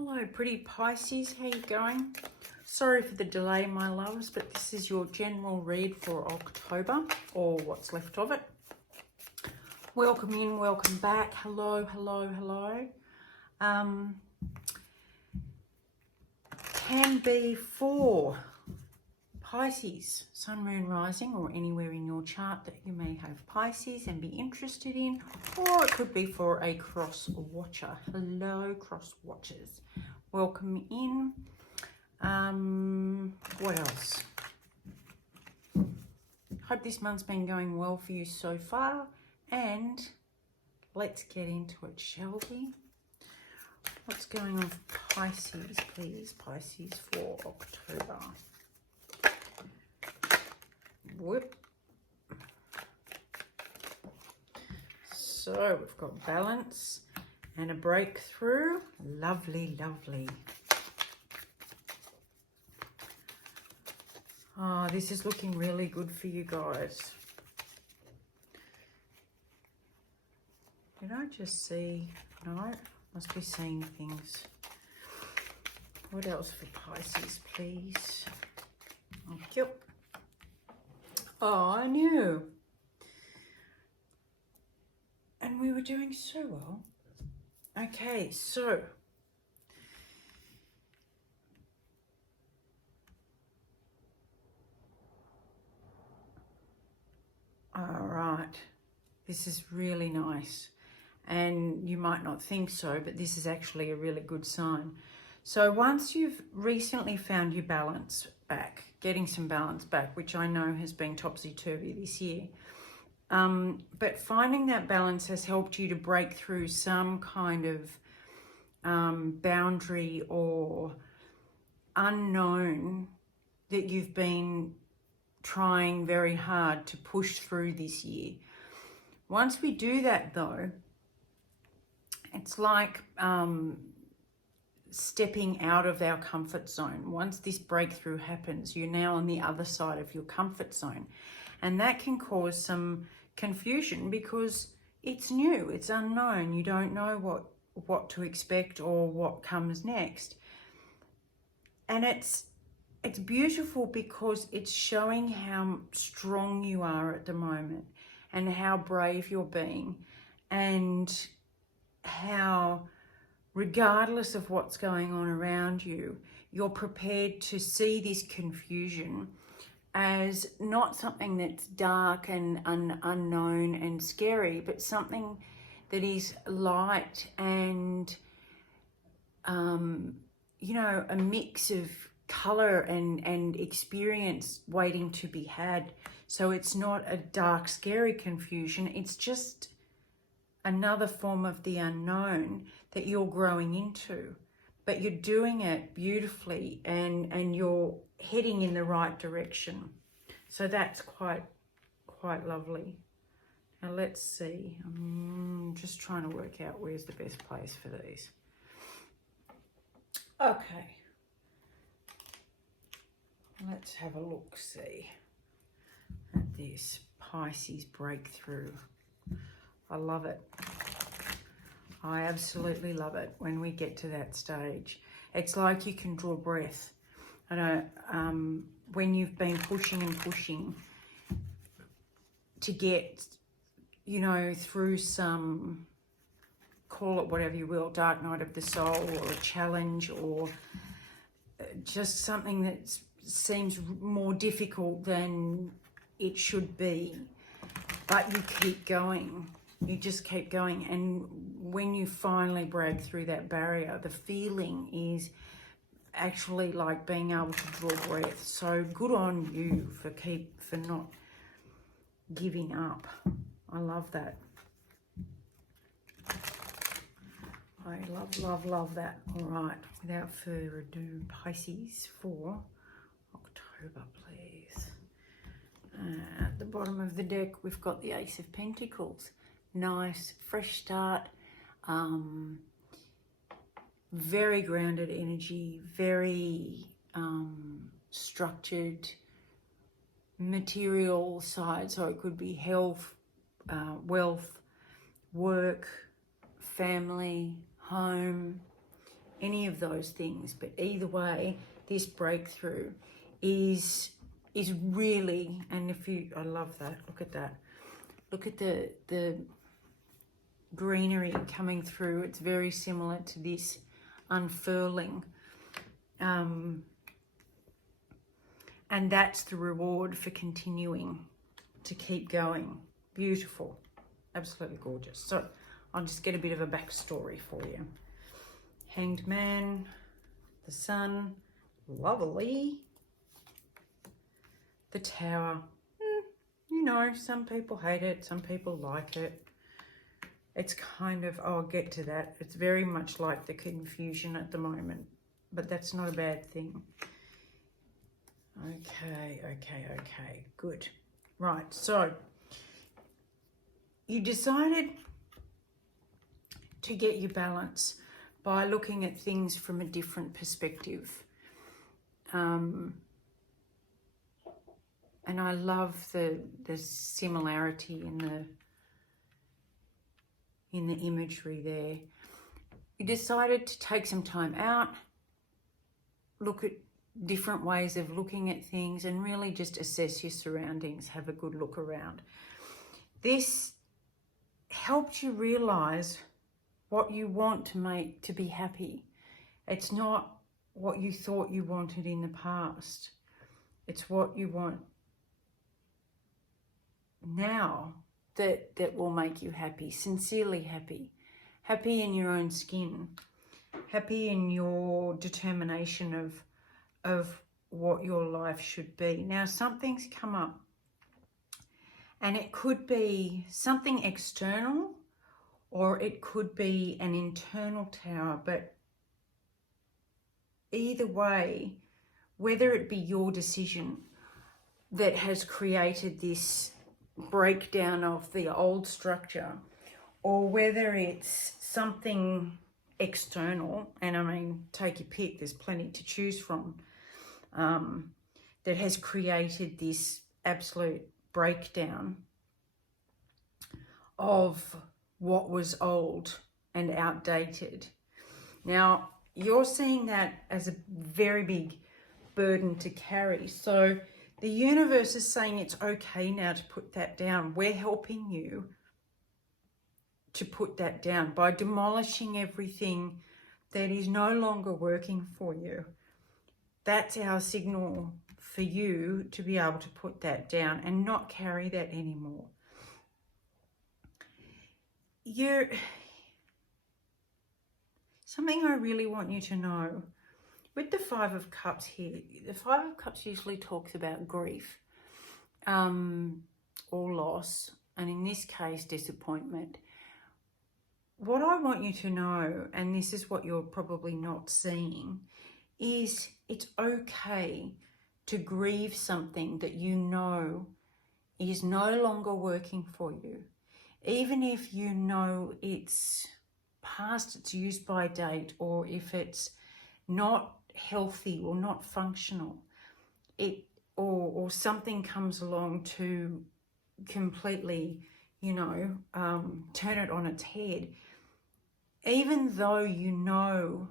Hello, pretty Pisces. How you going? Sorry for the delay, my loves, but this is your general read for October, or what's left of it. Welcome in, welcome back. Hello, hello, hello. Can be for Pisces, Sun, Moon, Rising, or anywhere in your chart that you may have Pisces and be interested in, or it could be for a cross watcher. Hello, cross watchers. Welcome in. What else? Hope this month's been going well for you so far, and let's get into it, shall we? What's going on for Pisces, please? Pisces for October. Whoop. So we've got balance and a breakthrough. Lovely, lovely. Oh, this is looking really good for you guys. Did I just see? No, must be seeing things. What else for Pisces, please? Thank you. Oh, I knew. And we were doing so well. Okay, so all right, this is really nice. And you might not think so, but this is actually a really good sign. So once you've recently found your balance back, getting some balance back, which I know has been topsy-turvy this year, but finding that balance has helped you to break through some kind of boundary or unknown that you've been trying very hard to push through this year. Once we do that though, it's like stepping out of our comfort zone. Once this breakthrough happens, you're now on the other side of your comfort zone. And that can cause some confusion because it's new, it's unknown. You don't know what to expect or what comes next. And it's beautiful because it's showing how strong you are at the moment and how brave you're being, and how regardless of what's going on around you, you're prepared to see this confusion as not something that's dark and unknown and scary, but something that is light and, you know, a mix of color and experience waiting to be had. So it's not a dark, scary confusion. It's just another form of the unknown that you're growing into, but you're doing it beautifully and you're heading in the right direction. So that's quite lovely. Now let's see. I'm just trying to work out where's the best place for these. Okay. Let's have a look-see at this Pisces breakthrough. I love it. I absolutely love it when we get to that stage. It's like you can draw breath. I know when you've been pushing and pushing to get, you know, through some, call it whatever you will, dark night of the soul or a challenge or just something that seems more difficult than it should be. But you keep going. You just keep going, and when you finally break through that barrier, the feeling is actually like being able to draw breath. So good on you for not giving up. I love that. I love that. All right, without further ado, Pisces for October, please. At the bottom of the deck, we've got the Ace of Pentacles. Nice, fresh start, very grounded energy, very structured material side. So it could be health, wealth, work, family, home, any of those things. But either way, this breakthrough is really, and I love that. Look at that. Look at the greenery coming through. It's very similar to this unfurling. And that's the reward for continuing to keep going. Beautiful. Absolutely gorgeous. So I'll just get a bit of a backstory for you. Hanged Man, the Sun, lovely. The Tower, you know, some people hate it, some people like it. It's kind of, I'll get to that. It's very much like the confusion at the moment, but that's not a bad thing. Okay, good. Right, so you decided to get your balance by looking at things from a different perspective. And I love the similarity in the imagery there. You decided to take some time out, look at different ways of looking at things, and really just assess your surroundings, have a good look around. This helped you realize what you want to make to be happy. It's not what you thought you wanted in the past. It's what you want now that will make you happy, sincerely happy. Happy in your own skin. Happy in your determination of what your life should be. Now, something's come up, and it could be something external, or it could be an internal tower, but either way, whether it be your decision that has created this breakdown of the old structure, or whether it's something external, and I mean, take your pick, there's plenty to choose from, that has created this absolute breakdown of what was old and outdated. Now, you're seeing that as a very big burden to carry. So the universe is saying it's okay now to put that down. We're helping you to put that down by demolishing everything that is no longer working for you. That's our signal for you to be able to put that down and not carry that anymore. Something I really want you to know, with the Five of Cups here, the Five of Cups usually talks about grief or loss, and in this case, disappointment. What I want you to know, and this is what you're probably not seeing, is it's okay to grieve something that you know is no longer working for you. Even if you know it's past its use by date, or if it's not healthy or not functional, or something comes along to completely, turn it on its head. Even though you know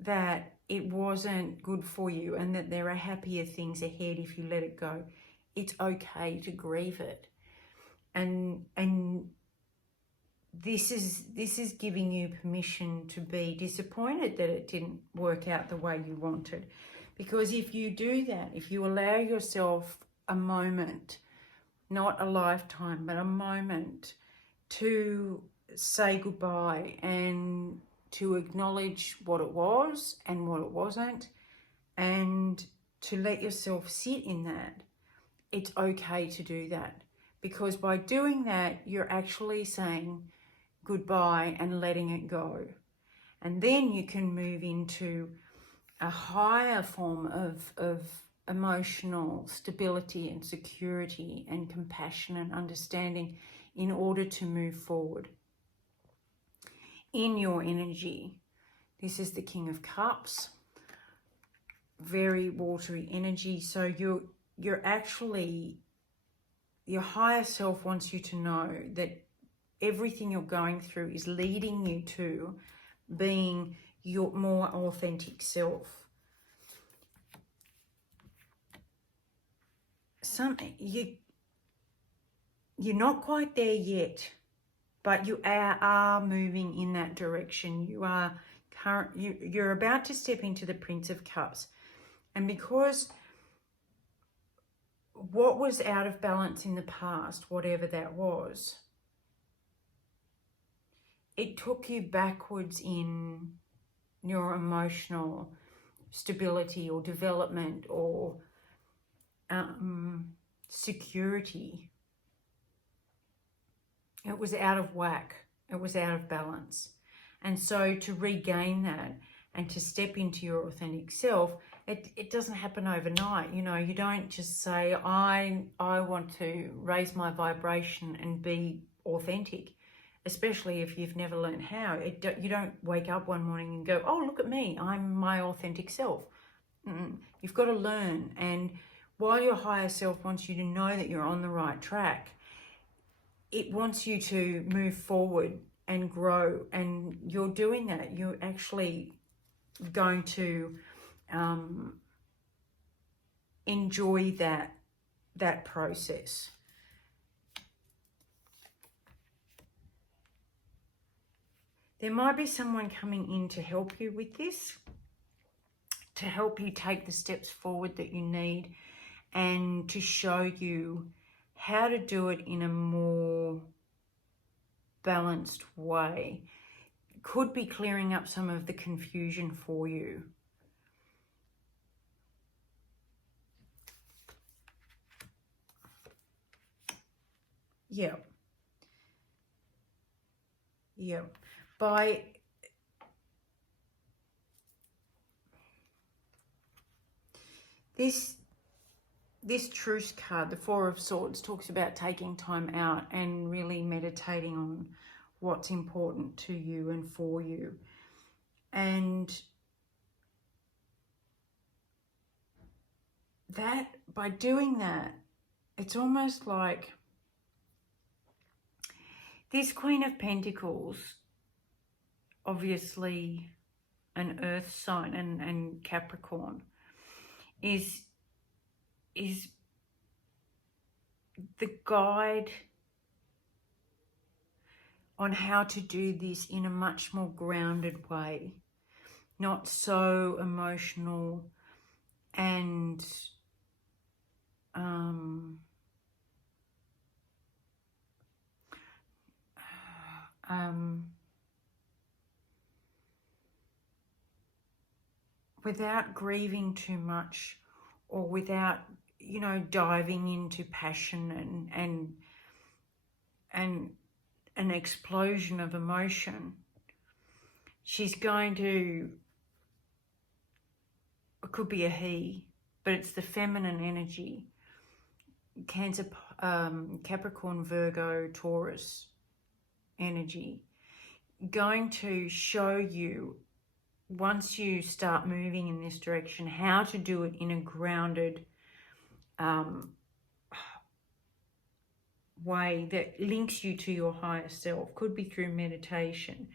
that it wasn't good for you and that there are happier things ahead if you let it go, it's okay to grieve it. And this is giving you permission to be disappointed that it didn't work out the way you wanted. Because if you do that, if you allow yourself a moment, not a lifetime, but a moment to say goodbye and to acknowledge what it was and what it wasn't, and to let yourself sit in that, it's okay to do that. Because by doing that, you're actually saying goodbye and letting it go. And then you can move into a higher form of emotional stability and security and compassion and understanding in order to move forward in your energy. This is the King of Cups, very watery energy. So you're actually, your higher self wants you to know that everything you're going through is leading you to being your more authentic self. You're not quite there yet, but you are moving in that direction. You're about to step into the Prince of Cups. And because what was out of balance in the past, whatever that was, it took you backwards in your emotional stability or development or security. It was out of whack. It was out of balance. And so to regain that and to step into your authentic self, it doesn't happen overnight. You know, you don't just say, I want to raise my vibration and be authentic, especially if you've never learned how. You don't wake up one morning and go, oh, look at me, I'm my authentic self. You've got to learn. And while your higher self wants you to know that you're on the right track, it wants you to move forward and grow, and you're doing that. You're actually going to enjoy that process. There might be someone coming in to help you with this, to help you take the steps forward that you need, and to show you how to do it in a more balanced way. Could be clearing up some of the confusion for you. Yep. By this Truce card, the Four of Swords, talks about taking time out and really meditating on what's important to you and for you. And that, by doing that, it's almost like this Queen of Pentacles, obviously an earth sign and Capricorn, is the guide on how to do this in a much more grounded way, not so emotional and without grieving too much, or without, you know, diving into passion and an explosion of emotion. She's going to, it could be a he, but it's the feminine energy. Cancer, Capricorn, Virgo, Taurus energy. Going to show you, once you start moving in this direction, how to do it in a grounded way that links you to your higher self. Could be through meditation,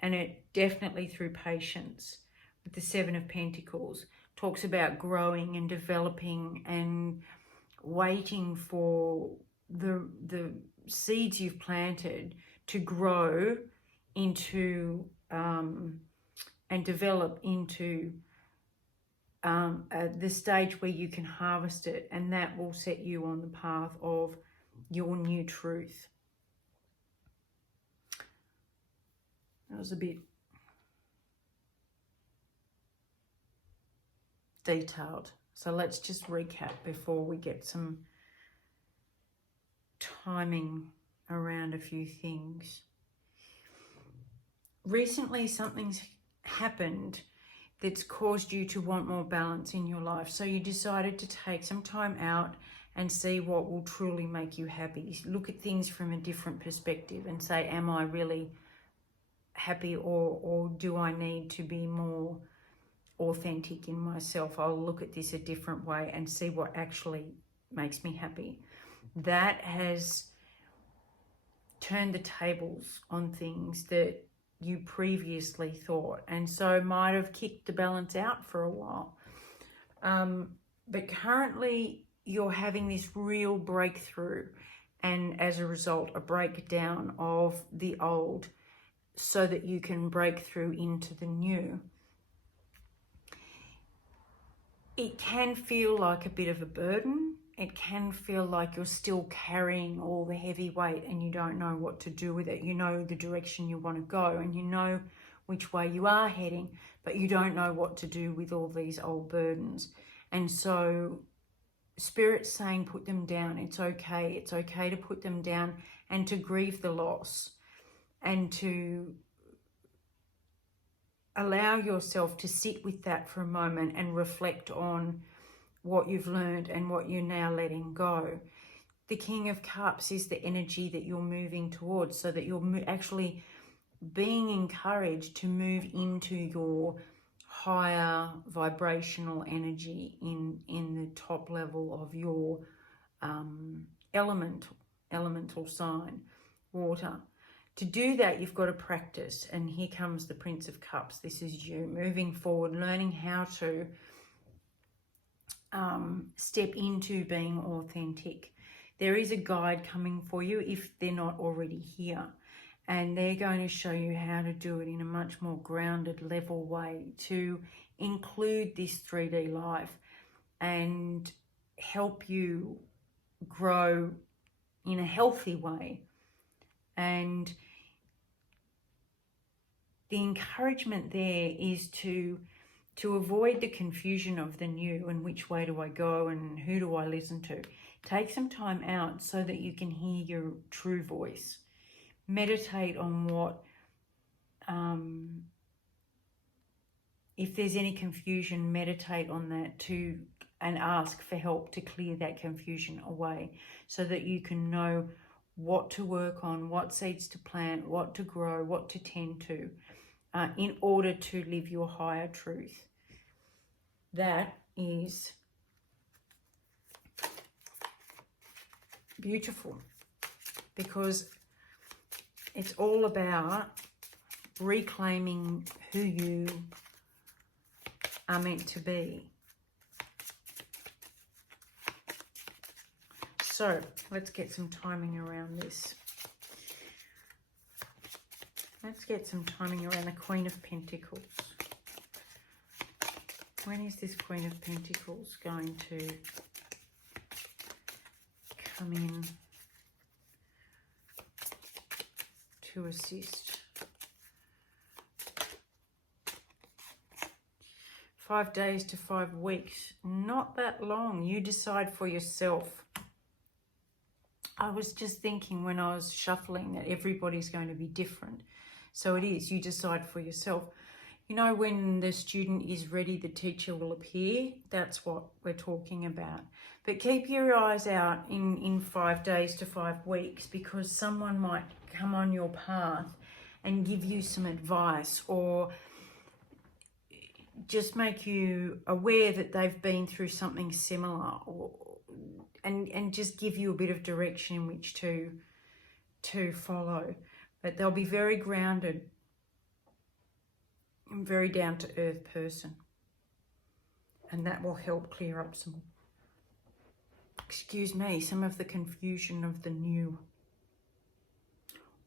and it definitely through patience. With the Seven of Pentacles, talks about growing and developing and waiting for the seeds you've planted to grow into and develop into the stage where you can harvest it, and that will set you on the path of your new truth. That was a bit detailed, so let's just recap before we get some timing around a few things. Recently, something's happened that's caused you to want more balance in your life. So you decided to take some time out and see what will truly make you happy. Look at things from a different perspective and say, am I really happy, or do I need to be more authentic in myself? I'll look at this a different way and see what actually makes me happy. That has turned the tables on things that you previously thought, and so might have kicked the balance out for a while. But currently you're having this real breakthrough, and as a result a breakdown of the old so that you can break through into the new. It can feel like a bit of a burden. It can feel like you're still carrying all the heavy weight and you don't know what to do with it. You know the direction you want to go and you know which way you are heading, but you don't know what to do with all these old burdens. And so Spirit's saying put them down. It's okay. It's okay to put them down and to grieve the loss and to allow yourself to sit with that for a moment and reflect on what you've learned and what you're now letting go. The King of Cups is the energy that you're moving towards, so that you're actually being encouraged to move into your higher vibrational energy in the top level of your elemental sign, water. To do that, you've got to practice. And here comes the Prince of Cups. This is you moving forward, learning how to step into being authentic. There is a guide coming for you if they're not already here. And they're going to show you how to do it in a much more grounded, level way to include this 3D life and help you grow in a healthy way. And the encouragement there is to avoid the confusion of the new and which way do I go and who do I listen to. Take some time out so that you can hear your true voice. Meditate on what, if there's any confusion, meditate on that and ask for help to clear that confusion away so that you can know what to work on, what seeds to plant, what to grow, what to tend to, in order to live your higher truth. That is beautiful, because it's all about reclaiming who you are meant to be. So let's get some timing around this. Let's get some timing around the Queen of Pentacles. When is this Queen of Pentacles going to come in to assist? 5 days to 5 weeks. Not that long. You decide for yourself. I was just thinking when I was shuffling that everybody's going to be different. So it is. You decide for yourself. You know, when the student is ready, the teacher will appear. That's what we're talking about. But keep your eyes out in 5 days to 5 weeks, because someone might come on your path and give you some advice or just make you aware that they've been through something similar, and just give you a bit of direction in which to follow. But they'll be very grounded and very down-to-earth person. And that will help clear up some of the confusion of the new.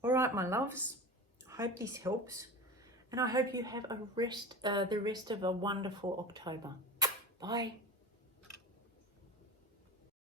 All right, my loves. I hope this helps. And I hope you have the rest of a wonderful October. Bye.